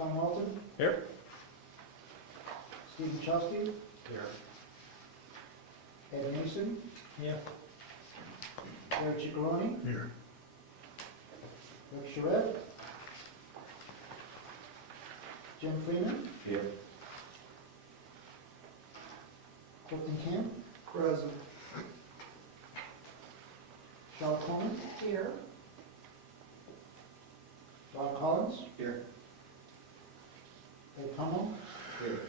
Tom Walton, Here. Steve Chowski, Here. Ed Mason, Yeah. Eric Ciccarone, Here. Rick Charette, Jim Freeman, Here. Clifton Camp, Present. Charlotte Coleman, Here. Bob Collins, Here. Ed Comeau, Here.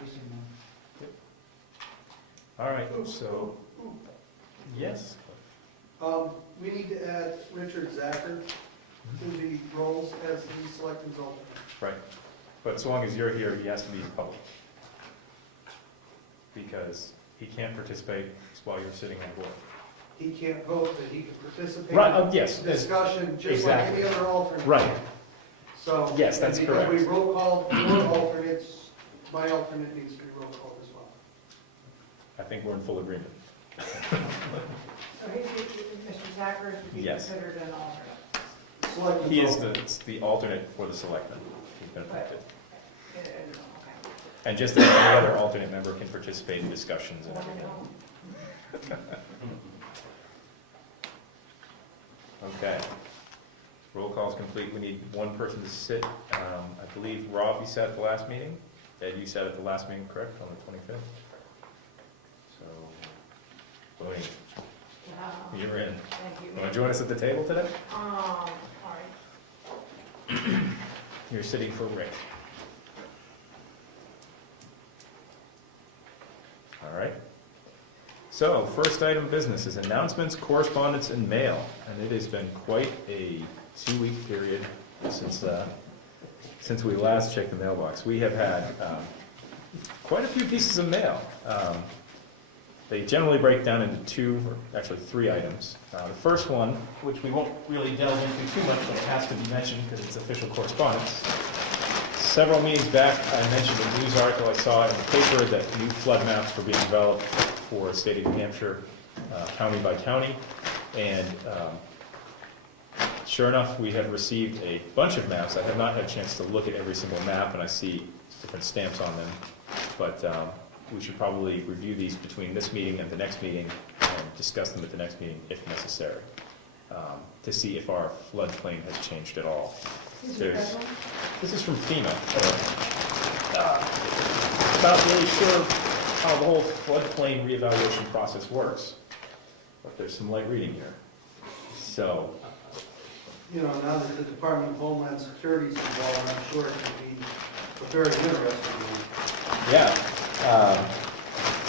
missing one. All right, so, yes. We need to add Richard Zacher to the roles as the selectman's alternate. Right, but so long as you're here, he has to be public. Because he can't participate while you're sitting on board. He can't vote, but he can participate Right, in yes, discussion, just like any other alternate. right, So. Yes, that's and correct. Because we roll call your alternates, my alternate needs to be roll called as well. I think we're in full agreement. So Mr. Zachary would be Yes. considered an alternate. Selectman's He is alternate. the alternate for the selectmen. He's been appointed. Okay. And just as any other alternate member can participate in discussions and everything. Okay. Roll call is complete. We need one person to sit. I believe, Rob, you sat at the last meeting? Ed, you sat at the last meeting, correct, on the 25th? So, voting, you're in. Thank you. Want to join us at the table today? All right. You're sitting for Rick. All right. So, first item of business is announcements, correspondence, and mail. And it has been quite a 2-week period since we last checked the mailbox. We have had quite a few pieces of mail. They generally break down into 2, or actually 3 items. The first one, which we won't really delve into too much, but it has to be mentioned because it's official correspondence. Several meetings back, I mentioned a news article I saw in the paper that new flood maps were being developed for the state of New Hampshire, county by county. And sure enough, we have received a bunch of maps. I have not had a chance to look at every single map, and I see different stamps on them. But we should probably review these between this meeting and the next meeting and discuss them at the next meeting if necessary, to see if our floodplain has changed at all. This is from FEMA. Not really sure how the whole floodplain reevaluation process works, but there's some light reading here. So, You know, now that the Department of Homeland Security is involved, I'm sure it could be a very interesting one. yeah.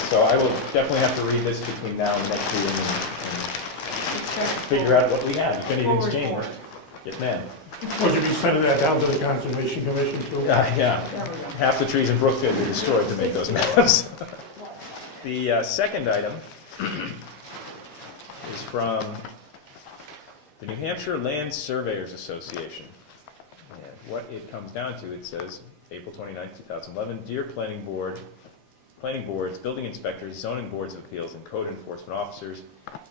So I will definitely have to read this between now and the next meeting and figure out what we have, if anything's changed. Yes, ma'am. Would you be sending that down to the Conservation Commission too? Yeah. There we go. Half the trees in Brookfield were destroyed to make those maps. The second item is from the New Hampshire Land Surveyors Association. And what it comes down to, it says, April 29th, 2011, Dear Planning Boards, Building Inspectors, Zoning Boards of Appeals, and Code Enforcement Officers,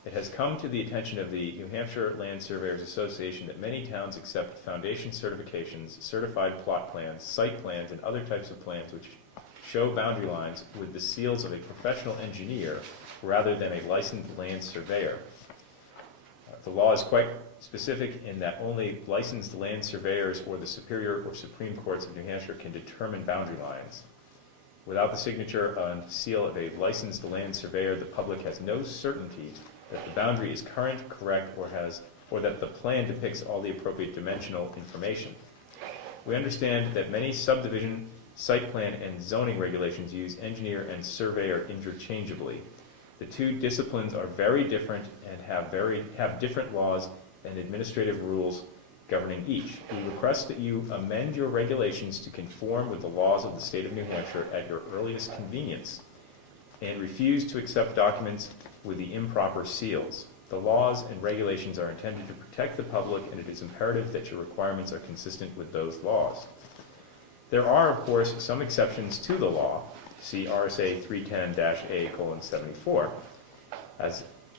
it has come to the attention of the New Hampshire Land Surveyors Association that many towns accept foundation certifications, certified plot plans, site plans, and other types of plans which show boundary lines with the seals of a professional engineer rather than a licensed land surveyor. The law is quite specific in that only licensed land surveyors or the Superior or Supreme Courts of New Hampshire can determine boundary lines. Without the signature and seal of a licensed land surveyor, the public has no certainty that the boundary is current, correct, or that the plan depicts all the appropriate dimensional information. We understand that many subdivision, site plan, and zoning regulations use engineer and surveyor interchangeably. The two disciplines are very different and have different laws and administrative rules governing each. We request that you amend your regulations to conform with the laws of the state of New Hampshire at your earliest convenience and refuse to accept documents with the improper seals. The laws and regulations are intended to protect the public, and it is imperative that your requirements are consistent with those laws. There are, of course, some exceptions to the law. See RSA 310-A:74,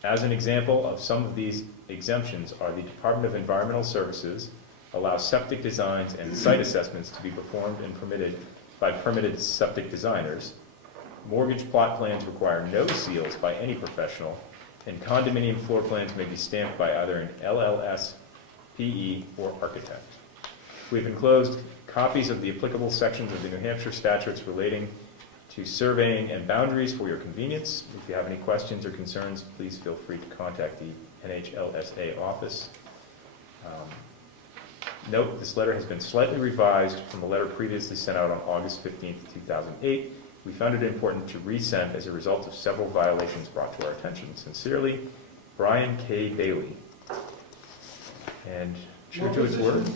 As an example of some of these exemptions are the Department of Environmental Services allows septic designs and site assessments to be performed and permitted by permitted septic designers. Mortgage plot plans require no seals by any professional, and condominium floor plans may be stamped by either an LLS, PE, or architect. We've enclosed copies of the applicable sections of the New Hampshire statutes relating to surveying and boundaries for your convenience. If you have any questions or concerns, please feel free to contact the NHLSA office. Note, this letter has been slightly revised from the letter previously sent out on August 15th, 2008. We found it important to resend as a result of several violations brought to our attention. Sincerely, Brian K. Bailey. And true to its word.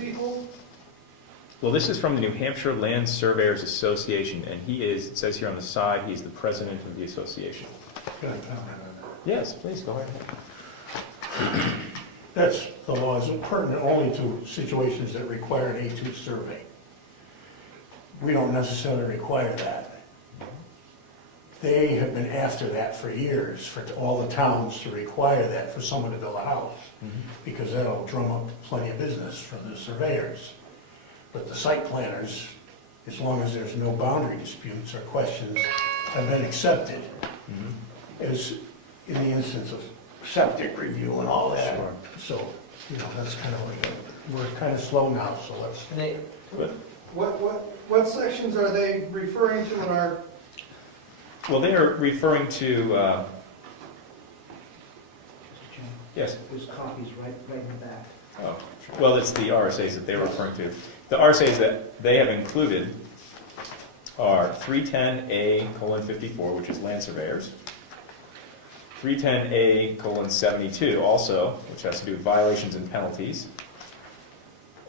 Well, this is from the New Hampshire Land Surveyors Association, and he is, it says here on the side, he's the president of the association. Can I comment on that? Yes, please, go ahead. That's, the law is pertinent only to situations that require an A2 survey. We don't necessarily require that. They have been after that for years, for all the towns to require that for someone to build a house, because that'll drum up plenty of business from the surveyors. But the site planners, as long as there's no boundary disputes or questions, have been accepted. As in the instance of septic review and all that. Sure. So, that's kind of like, we're kind of slow now, so let's. What sections are they referring to in our, Well, they are referring to, Mr. Chairman, yes, there's copies right in the back. oh, well, it's the RSAs that they're referring to. The RSAs that they have included are 310A:54, which is land surveyors. 310A:72 also, which has to do with violations and penalties.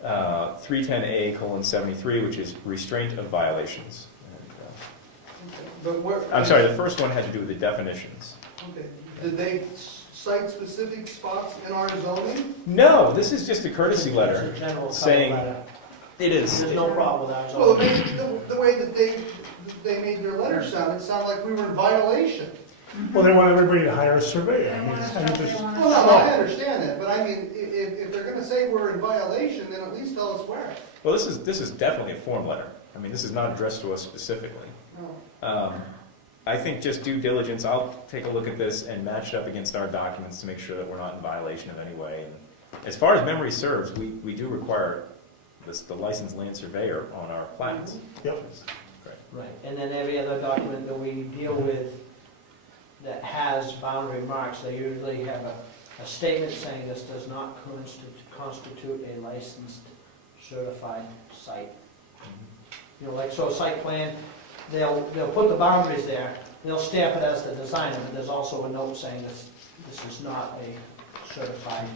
310A:73, which is restraint of violations. but what? I'm sorry, the first one had to do with the definitions. Okay, did they cite specific spots in our zoning? No, this is just a courtesy letter. It's a general cover saying- letter. It is. There's no problem with that. Well, the way that they made their letter sound, it sounded like we were in violation. Well, they want everybody to hire a surveyor. I mean, it's kind of just. Well, no, I understand that, but I mean, if they're gonna say we're in violation, then at least tell us where. Well, this is definitely a form letter. I mean, this is not addressed to us specifically. No. I think just due diligence, I'll take a look at this and match it up against our documents to make sure that we're not in violation of any way. And as far as memory serves, we do require the licensed land surveyor on our plans. Yep. Right, and then every other document that we deal with that has boundary marks, they usually have a statement saying this does not constitute a licensed certified site. Like, so a site plan, they'll put the boundaries there, they'll stamp it as the designer, but there's also a note saying this is not a certified,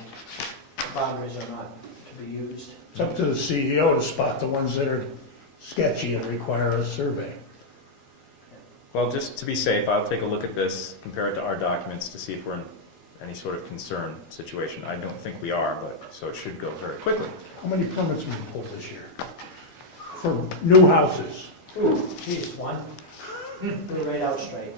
boundaries are not to be used. It's up to the CEO to spot the ones that are sketchy and require a survey. Well, just to be safe, I'll take a look at this, compare it to our documents to see if we're in any sort of concern situation. I don't think we are, but, so it should go very quickly. How many permits have been pulled this year? For new houses? Ooh, geez, one. Put it right out straight.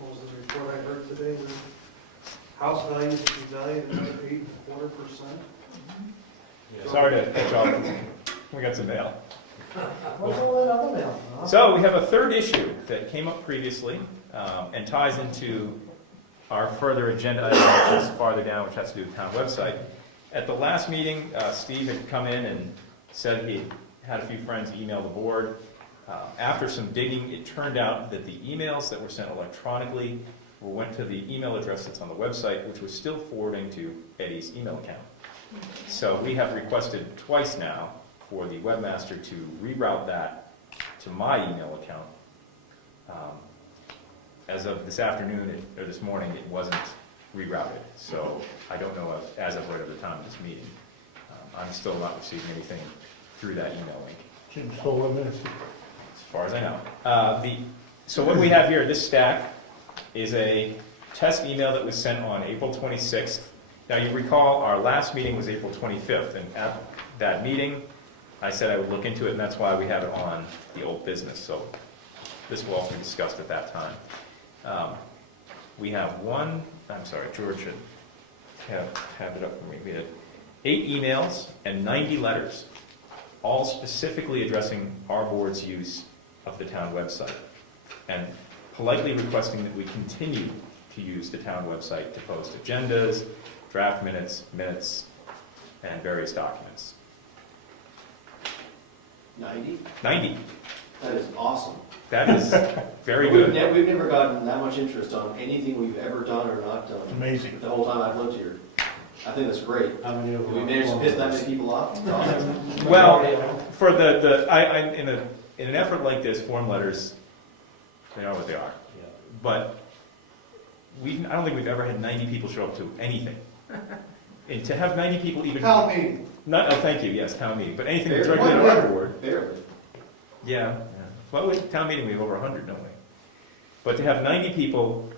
What was the report I heard today? The house values to be valued at like 8.25%. Sorry to catch off. We got some mail. What's all that other mail? Huh? So we have a third issue that came up previously and ties into our further agenda item, which is farther down, which has to do with the town website. At the last meeting, Steve had come in and said he had a few friends email the board. After some digging, it turned out that the emails that were sent electronically went to the email address that's on the website, which was still forwarding to Eddie's email account. So we have requested twice now for the webmaster to reroute that to my email account. As of this afternoon, or this morning, it wasn't rerouted. So I don't know if, as of right at the time of this meeting, I'm still not receiving anything through that email link, Jim Stoller minutes. as far as I know. So what we have here, this stack, is a test email that was sent on April 26th Now, you recall, our last meeting was April 25th, and at that meeting, I said I would look into it, and that's why we have it on the old business, so this will also be discussed at that time. We have George should have it up for me. We had 8 emails and 90 letters, all specifically addressing our board's use of the town website, and politely requesting that we continue to use the town website to post agendas, draft minutes, and various documents. 90? 90. That is awesome. That is very We've good. we've never gotten that much interest on anything we've ever done or not done. Amazing. The whole time I've lived here. I think that's great. How many of Have them? we managed to piss that many people off? It's awesome. Well, for in an effort like this, form letters, they are what they are. Yeah. But I don't think we've ever had 90 people show up to anything. And to have 90 people even... Town meeting. Thank you, yes, town meeting, but anything Fair. directly to our board. Barely. Yeah. Well, with town meeting, we have over 100, don't we? But to have 90 people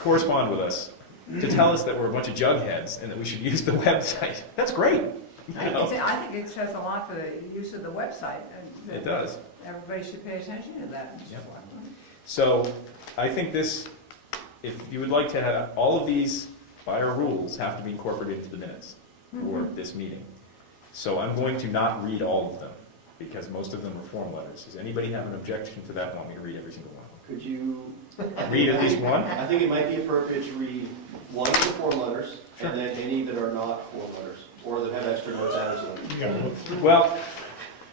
correspond with us to tell us that we're a bunch of jugheads and that we should use the website, that's great. You know? I think it says a lot for the use of the website. And It does. everybody should pay attention to that. Mr. Yep. Selectman. So I think this, if you would like to have, all of these, by our rules, have to be incorporated into the minutes for this meeting. So I'm going to not read all of them, because most of them are form letters. Does anybody have an objection to that? Want me to read every single one? Could you? Read at least one? I think it might be appropriate to read one of the form letters, and then any that are not form letters, or that have extra notes added to them. You gotta look through. Well,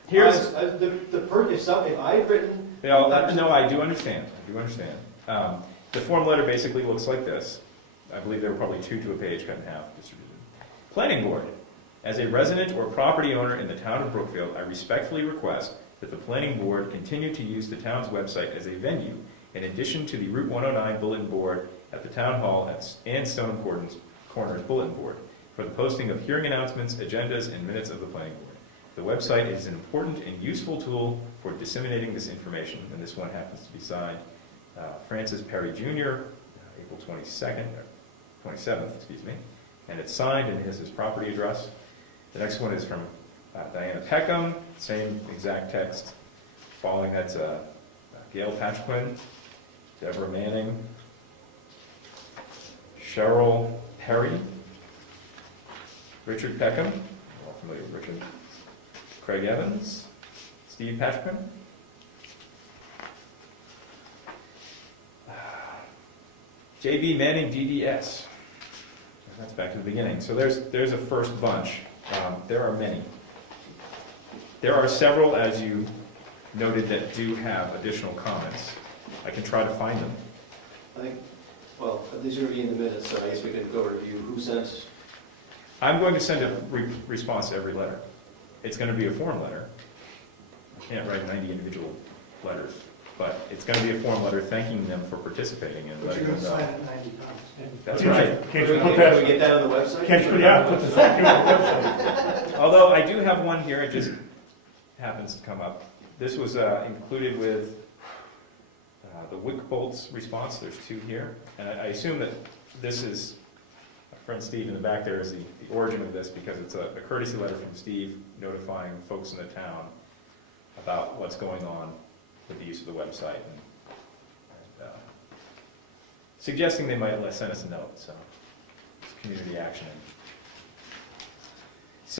here's, If I've written. no, I do understand, the form letter basically looks like this. I believe there were probably 2 to a page cut in half distributed. Planning board, as a resident or property owner in the town of Brookfield, I respectfully request that the planning board continue to use the town's website as a venue, in addition to the Route 109 bulletin board at the town hall and Stone Corners bulletin board, for the posting of hearing announcements, agendas, and minutes of the planning board. The website is an important and useful tool for disseminating this information, and this one happens to be signed Francis Perry Jr., April 27th, and it's signed and it has his property address. The next one is from Diana Peckham, same exact text. Following that's Gail Patchquin, Deborah Manning, Cheryl Perry, Richard Peckham, we're all familiar with Richard, Craig Evans, Steve Patchquin, J.B. Manning, DDS. That's back to the beginning. So there's a first bunch. There are many. There are several, as you noted, that do have additional comments. I can try to find them. I think, well, these are going to be in the minutes, so I guess we could go review who sent. I'm going to send a response to every letter. It's going to be a form letter. I can't write 90 individual letters, but it's going to be a form letter thanking them for participating and But letting you're them gonna know. sign it 90 times. That's Can't you- right. Can't Can you we put get that, that on the website? can't you put, yeah, put the thank you on the website. Although I do have one here, it just happens to come up. This was included with the Wick Bolt's response. There's 2 here. And I assume that this is, my friend Steve in the back there is the origin of this, because it's a courtesy letter from Steve notifying folks in the town about what's going on with the use of the website and suggesting they might send us a note. So it's community action.